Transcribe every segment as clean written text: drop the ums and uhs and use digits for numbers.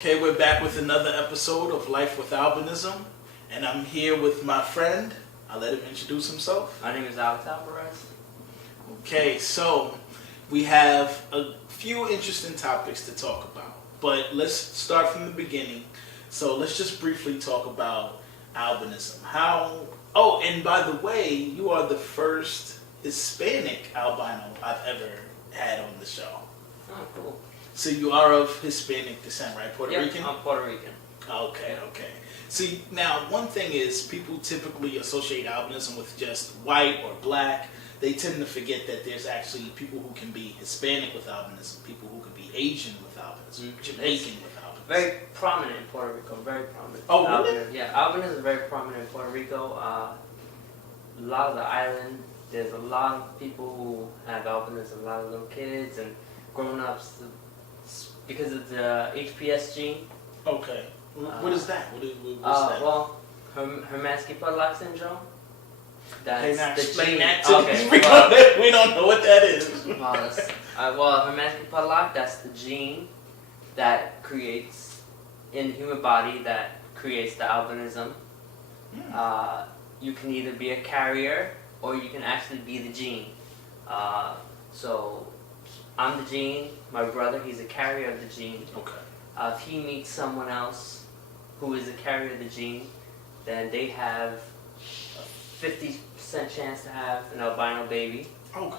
Okay, we're back with another episode of Life with Albinism, and I'm here with my friend. I'll let him introduce himself. My name is Alex Alvarez. Okay, so we have a few interesting topics to talk about, but let's start from the beginning. So let's just briefly talk about albinism. Oh, and by the way, you are the first Hispanic albino I've ever had on the show. Oh, cool. So you are of Hispanic descent, right? Puerto Rican? I'm Puerto Rican. Okay. See, now one thing is people typically associate albinism with just white or black. They tend to forget that there's actually people who can be Hispanic with albinism, people who can be Asian with albinism, Jamaican with albinism. Very prominent in Puerto Rico. Very prominent. Oh, really? Yeah, albinism is very prominent in Puerto Rico. A lot of the island, there's a lot of people who have albinism. A lot of little kids and grown-ups because of the HPS gene. Okay. What is that? What's that? Well, Hermansky-Pudlak syndrome. Hey, now the explain gene. that to Okay. me. We don't know what that is. Well, Hermansky-Pudlak, that's the gene that creates in the human body that creates the albinism. You can either be a carrier or you can actually be the gene. So I'm the gene. My brother, he's a carrier of the gene. Okay. If he meets someone else who is a carrier of the gene, then they have a 50% chance to have an albino baby. Okay.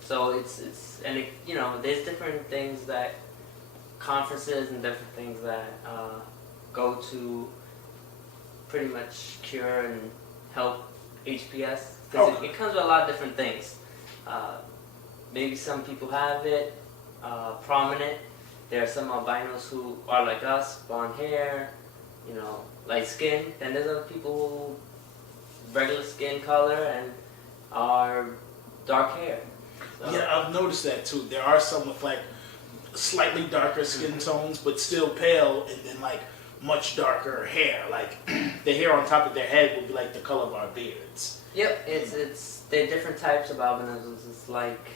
So there's different things that conferences and different things that go to pretty much cure and help HPS because it comes with a lot of different things. Maybe some people have it prominent. There are some albinos who are like us, blonde hair, light skin. Then there's other people who regular skin color and are dark hair. So. Yeah, I've noticed that too. There are some with like slightly darker skin tones, but still pale, and then like much darker hair. Like the hair on top of their head would be like the color of our beards. Yep, there are different types of albinisms. It's like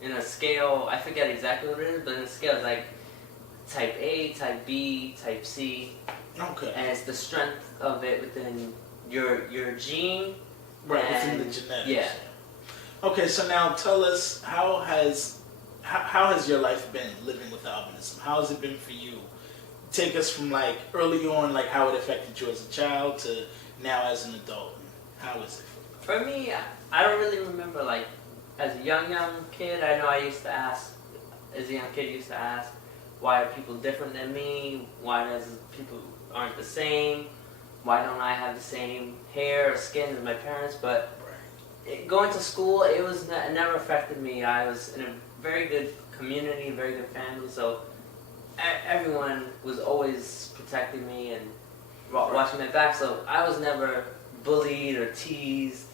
in a scale, I forget exactly what it is, but in a scale it's like type A, type B, type C. Okay. And it's the strength of it within your gene. Right, within the genetics. Yeah. Okay, so now tell us how has your life been living with albinism? How has it been for you? Take us from like early on, like how it affected you as a child to now as an adult. How is it for you? For me, I don't really remember like as a young kid. I know I used to ask, why are people different than me? Why does people aren't the same? Why don't I have the same hair or skin as my parents? But going to school, it never affected me. I was in a very good community, very good family, so everyone was always protecting me and watching my back. So I was never bullied or teased.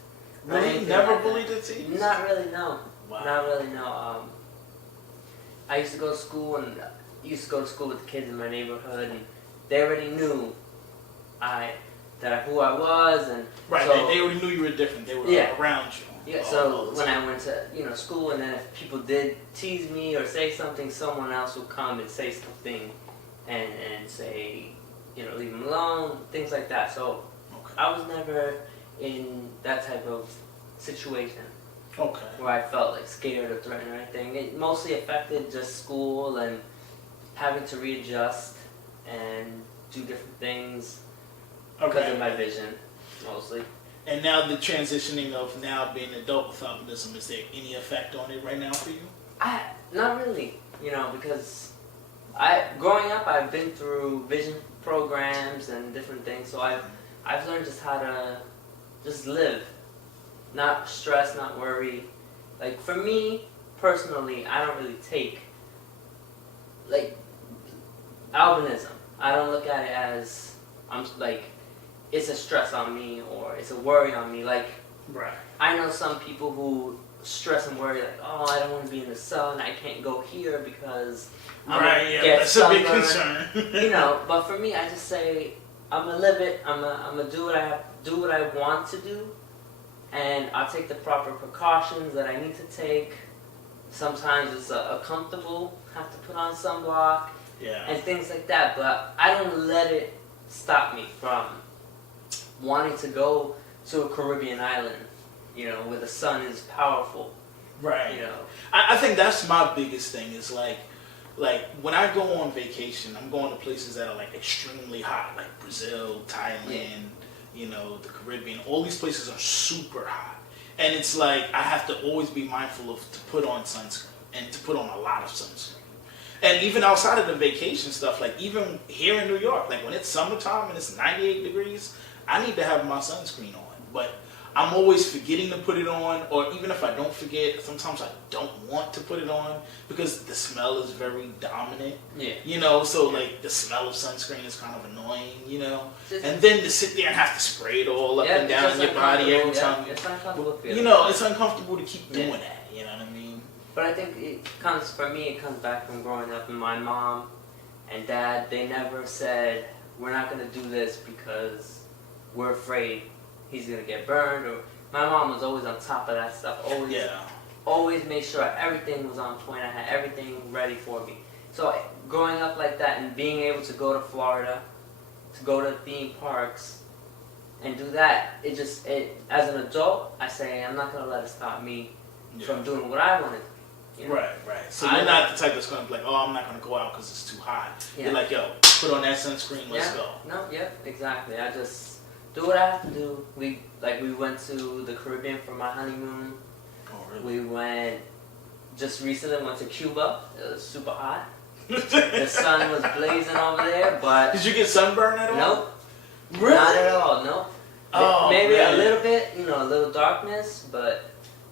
Really? Never bullied or teased? Not really, no. Wow. Not really, no. I used to go to school with the kids in my neighborhood, and they already knew who I was, and right. So, they already knew you were different. They were around you. Yeah. So when I went to school, and then if people did tease me or say something, someone else would come and say something, and say, leave them alone, things like that. So I was never in that type of situation. Okay. Where I felt like scared or threatened or anything. It mostly affected just school and having to readjust and do different things because of my vision, mostly. And now the transitioning of now being an adult with albinism, is there any effect on it right now for you? Not really, because growing up I've been through vision programs and different things, so I've learned just how to just live. Not stress, not worry. Like for me personally, I don't really take like albinism. I don't look at it as it's a stress on me or it's a worry on me. Like I know some people who stress and worry like, oh, I don't want to be in the sun. I can't go here because I'm gonna get that's sunburned. a big concern. But for me, I just say I'm gonna live it. I'm gonna do what I want to do. And I'll take the proper precautions that I need to take. Sometimes it's uncomfortable, have to put on sunblock. Yeah. and things like that. But I don't let it stop me from wanting to go to a Caribbean island, where the sun is powerful. Right. You know. I think that's my biggest thing is like when I go on vacation, I'm going to places that are like extremely hot, like Brazil, Thailand, the Caribbean. All these places are super hot. And it's like I have to always be mindful to put on sunscreen and to put on a lot of sunscreen. And even outside of the vacation stuff, like even here in New York, like when it's summertime and it's 98 degrees, I need to have my sunscreen on. But I'm always forgetting to put it on, or even if I don't forget, sometimes I don't want to put it on because the smell is very dominant. Yeah. So like the smell of sunscreen is kind of annoying, And then to sit there and have to spray it all up and down your body every time. It's uncomfortable. It's uncomfortable to keep doing that, you know what I mean? But I think it comes back from growing up, and my mom and dad, they never said, we're not going to do this because we're afraid he's going to get burned. Or my mom was always on top of that stuff, always made sure everything was on point. I had everything ready for me. So growing up like that and being able to go to Florida, to go to theme parks and do that, as an adult, I say I'm not going to let it stop me from doing what I want to do. Right. So you're not the type that's going to be like, oh, I'm not going to go out because it's too hot. Yeah. You're like, yo, put on that sunscreen, let's go. No, exactly. I just do what I have to do. We went to the Caribbean for my honeymoon. Oh, really? We went, just recently went to Cuba. It was super hot. The sun was blazing over there, but... Did you get sunburned at all? Nope. Really? Not at all, nope. Oh, maybe man. a little bit, a little darkness, but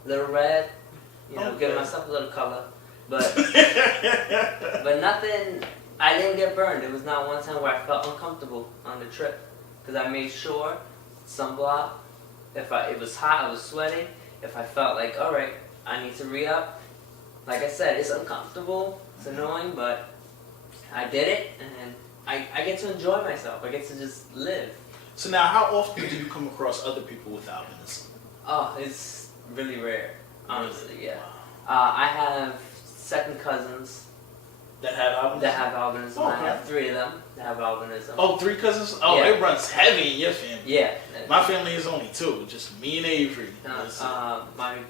a little red. Giving myself a little color, but nothing. I didn't get burned. It was not one time where I felt uncomfortable on the trip because I made sure sunblock. If it was hot, I was sweating. If I felt like, all right, I need to re-up. Like I said, it's uncomfortable. It's annoying, but I did it, and I get to enjoy myself. I get to just live. So now, how often do you come across other people with albinism? Oh, it's really rare. Honestly, yeah. Wow. I have second cousins that have albinism. Oh, okay. I have 3 of them that have albinism. Oh, 3 cousins? Oh, yeah. It runs heavy in your family. Yeah. My family is only 2, just me and Avery. My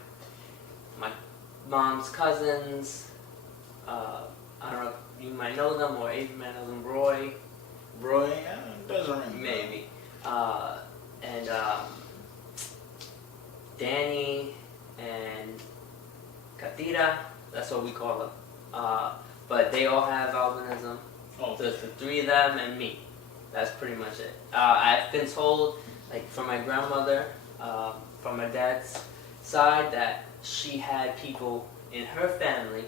mom's cousins. I don't know if you might know them, or Avery might know them. Roy, doesn't ring. Maybe. And Danny and Katira, that's what we call them. But they all have albinism. Oh. The 3 of them and me. That's pretty much it. I've been told, like from my grandmother, from my dad's side, that she had people in her family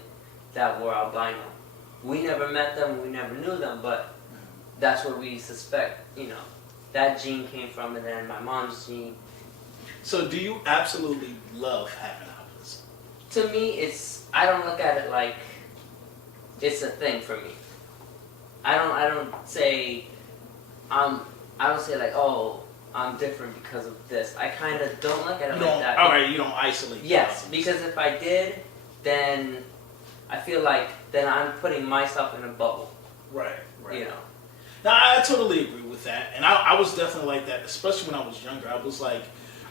that were albino. We never met them, we never knew them, but that's what we suspect, that gene came from, and then my mom's gene. So do you absolutely love having albinism? To me, I don't look at it like it's a thing for me. I don't say like, oh, I'm different because of this. I kind of don't look at it like that. All right, you don't isolate. Yes, because if I did, then I feel like then I'm putting myself in a bubble. Right. Now, I totally agree with that, and I was definitely like that, especially when I was younger. I was like,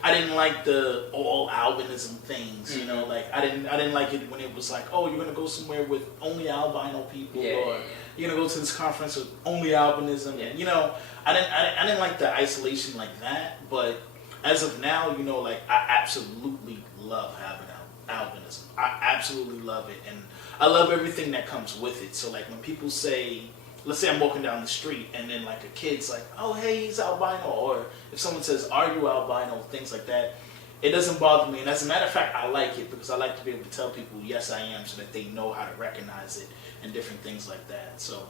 I didn't like the all albinism things, like I didn't like it when it was like, oh, you're gonna go somewhere with only albino people, or you're gonna go to this conference with only albinism. Yeah. I didn't like the isolation like that. But as of now, like I absolutely love having albinism. I absolutely love it, and I love everything that comes with it. So like when people say, let's say I'm walking down the street and then like a kid's like, oh, hey, he's albino. Or if someone says, are you albino? Things like that. It doesn't bother me. And as a matter of fact, I like it because I like to be able to tell people, yes, I am, so that they know how to recognize it and different things like that. So,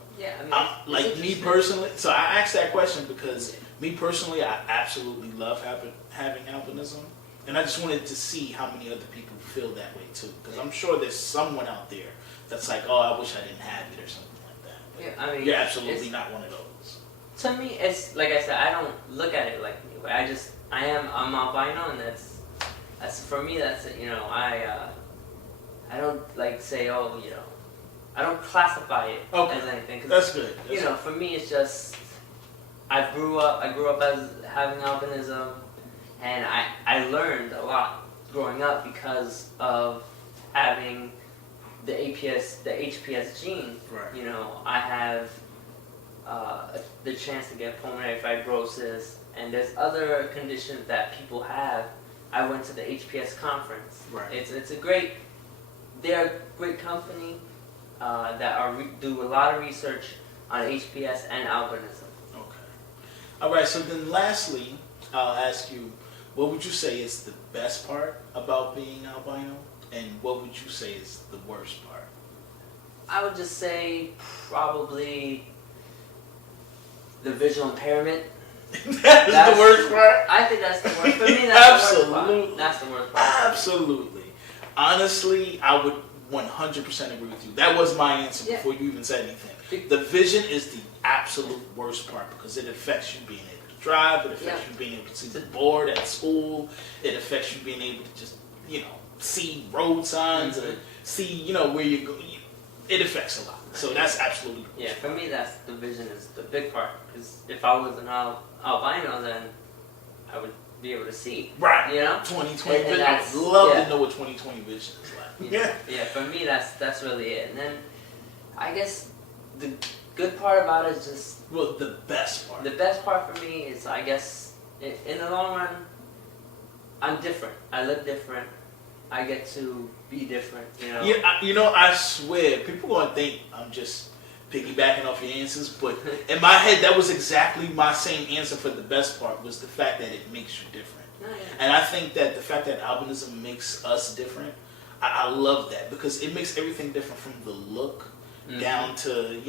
like me personally, so I asked that question because me personally, I absolutely love having albinism. And I just wanted to see how many other people feel that way too. Because I'm sure there's someone out there that's like, oh, I wish I didn't have it or something. Yeah, you're absolutely not one of those. To me, it's like I said, I don't look at it like me. I'm albino, and that's for me. That's it. I don't like say, oh, I don't classify it Okay. as anything. 'Cause, That's good. you know, for me, it's just I grew up as having albinism, and I learned a lot growing up because of having the HPS gene. Right. You know, I have the chance to get pulmonary fibrosis, and there's other conditions that people have. I went to the HPS conference. Right. It's a great, they're a great company that do a lot of research on HPS and albinism. Okay. All right. So then, lastly, I'll ask you, what would you say is the best part about being albino, and what would you say is the worst part? I would just say probably the visual impairment. That's the worst part? I think that's the worst. For me, that's the worst Absolutely. part. That's the worst part. Absolutely. Honestly, I would 100% agree with you. That was my answer Yeah. before you even said anything. The vision is the absolute worst part because it affects you being able to drive. It affects you being able to see the board at school. It affects you being able to just, see road signs or see, where you're going. It affects a lot. So that's absolutely the worst Yeah, for me, that's the vision is the big part. Because if I was an albino, then I would be able to see. Right. 2020 vision. I would love to know what 2020 vision is like. Yeah, for me, that's really it. And then I guess the good part about it is just Well, the best part. the best part for me is, I guess, in the long run, I'm different. I look different. I get to be different. Yeah, I swear, people gonna think I'm just piggybacking off your answers, but in my head, that was exactly my same answer for the best part, was the fact that it makes you different. Oh, yeah. And I think that the fact that albinism makes us different, I love that, because it makes everything different, from the look down to,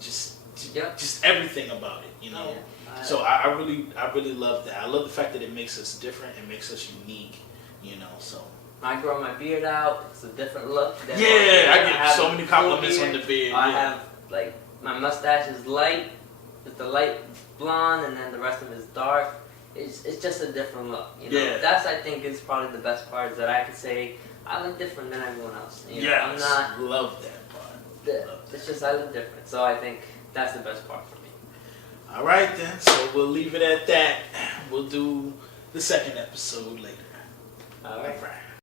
just everything about it, Yeah. So I really love that. I love the fact that it makes us different, it makes us unique, so. I grow my beard out. It's a different look. I get so many compliments full on the beard. I have, my mustache is light. It's the light blonde, and then the rest of it is dark. It's just a different look. Yeah. That's, I think, is probably the best part, is that I can say I look different than everyone else. I'm not. Love that part. It's just I look different. So I think that's the best part for me. All right then. So we'll leave it at that. We'll do the second episode later. All right. All right.